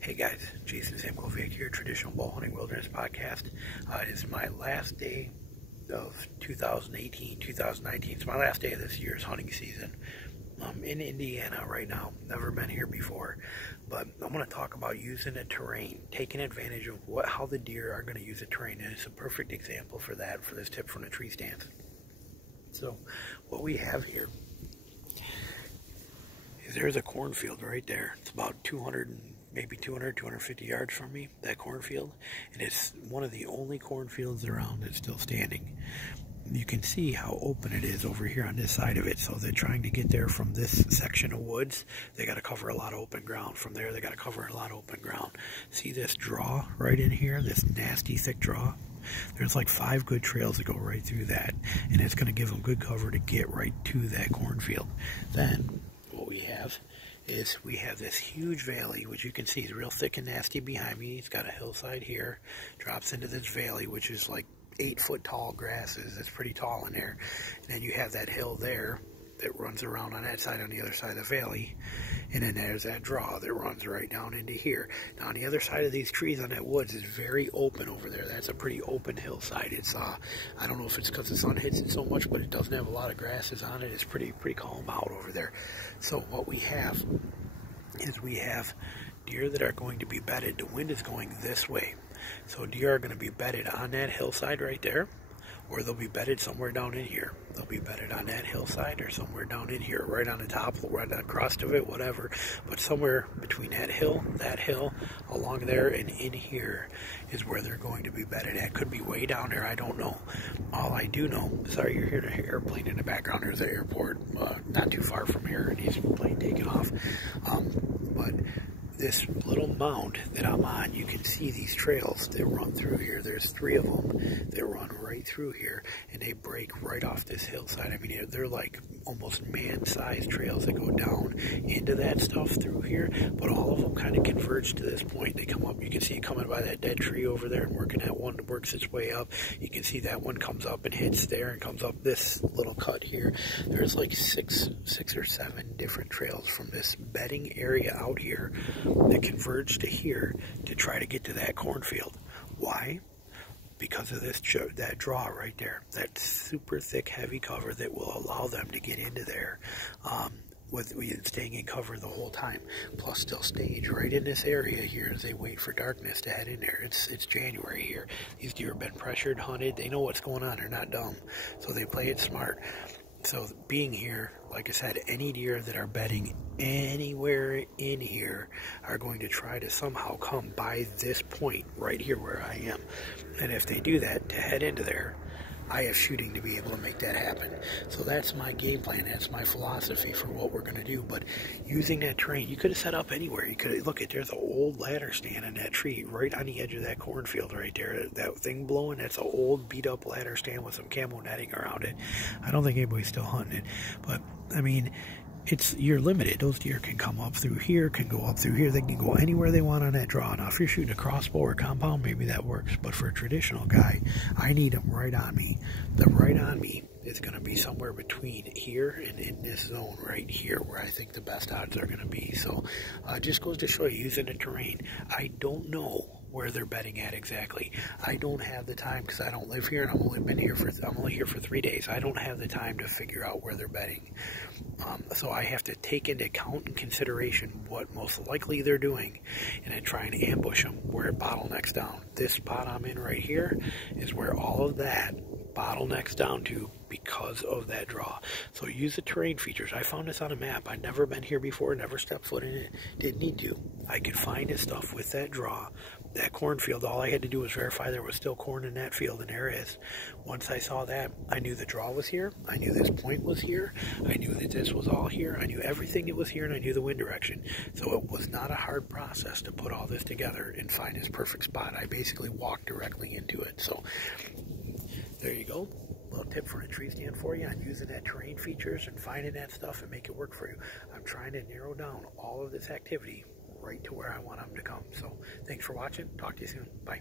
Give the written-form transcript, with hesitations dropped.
Hey guys, Jason Samkovic here, Traditional Bow Hunting Wilderness Podcast. It is my last day of 2019. It's my last day of this year's hunting season. I'm in Indiana right now. Never been here before, but I'm going to talk about using the terrain, taking advantage of how the deer are going to use the terrain, and it's a perfect example for that, for this tip from the tree stands. So what we have here is there's a cornfield right there. It's about 250 yards from me, that cornfield, and it's one of the only cornfields around that's still standing. You can see how open it is over here on this side of it. So they're trying to get there from this section of woods. They got to cover a lot of open ground. From there, they got to cover a lot of open ground. See this draw right in here, this nasty thick draw? There's like 5 good trails that go right through that, and it's going to give them good cover to get right to that cornfield. Then what we have is we have this huge valley, which you can see is real thick and nasty behind me. It's got a hillside here, drops into this valley, which is like 8-foot tall grasses. It's pretty tall in there. And then you have that hill there that runs around on that side, on the other side of the valley. And then there's that draw that runs right down into here. Now on the other side of these trees on that woods is very open over there. That's a pretty open hillside. It's I don't know if it's because the sun hits it so much, but it doesn't have a lot of grasses on it. It's pretty calm out over there. So what we have is we have deer that are going to be bedded. The wind is going this way. So deer are going to be bedded on that hillside right there, or they'll be bedded somewhere down in here. They'll be bedded on that hillside or somewhere down in here, right on the top, right on the crust of it, whatever. But somewhere between that hill, along there, and in here is where they're going to be bedded at. Could be way down there, I don't know. All I do know, sorry you're hearing an airplane in the background. There's an airport not too far from here, and he's plane taking off. But this little mound that I'm on, you can see these trails that run through here. There's 3 of them that run right through here, and they break right off this hillside. I mean, they're like almost man-sized trails that go down into that stuff through here, but all of them kind of converge to this point. They come up, you can see it coming by that dead tree over there and working that one that works its way up. You can see that one comes up and hits there and comes up this little cut here. There's like six or 7 different trails from this bedding area out here that converge to here to try to get to that cornfield. Why? Because of that draw right there, that super thick, heavy cover that will allow them to get into there with staying in cover the whole time. Plus, they'll stage right in this area here as they wait for darkness to head in there. It's January here. These deer have been pressured, hunted. They know what's going on. They're not dumb, so they play it smart. So being here, like I said, any deer that are bedding anywhere in here are going to try to somehow come by this point right here where I am. And if they do that, to head into there, I have shooting to be able to make that happen. So that's my game plan. That's my philosophy for what we're going to do. But using that terrain, you could have set up anywhere. You could look at, there's an old ladder stand in that tree right on the edge of that cornfield right there. That thing blowing, that's an old beat up ladder stand with some camo netting around it. I don't think anybody's still hunting it. But I mean, you're limited. Those deer can come up through here, can go up through here. They can go anywhere they want on that draw. Now, if you're shooting a crossbow or compound, maybe that works. But for a traditional guy, I need them right on me. The right on me is going to be somewhere between here and in this zone right here where I think the best odds are going to be. So it just goes to show you, using the terrain. I don't know where they're bedding at exactly. I don't have the time because I don't live here, and I'm only here for 3 days. I don't have the time to figure out where they're bedding. So I have to take into account and consideration what most likely they're doing, and then try and ambush them where it bottlenecks down. This spot I'm in right here is where all of that bottlenecks down to because of that draw. So use the terrain features. I found this on a map. I'd never been here before, never stepped foot in it, didn't need to. I could find this stuff with that draw. That cornfield, all I had to do was verify there was still corn in that field, and there is. Once I saw that, I knew the draw was here. I knew this point was here. I knew that this was all here. I knew everything that was here, and I knew the wind direction. So it was not a hard process to put all this together and find this perfect spot. I basically walked directly into it. So there you go. Little tip for a tree stand for you on using that terrain features and finding that stuff and make it work for you. I'm trying to narrow down all of this activity right to where I want them to come. So thanks for watching. Talk to you soon. Bye.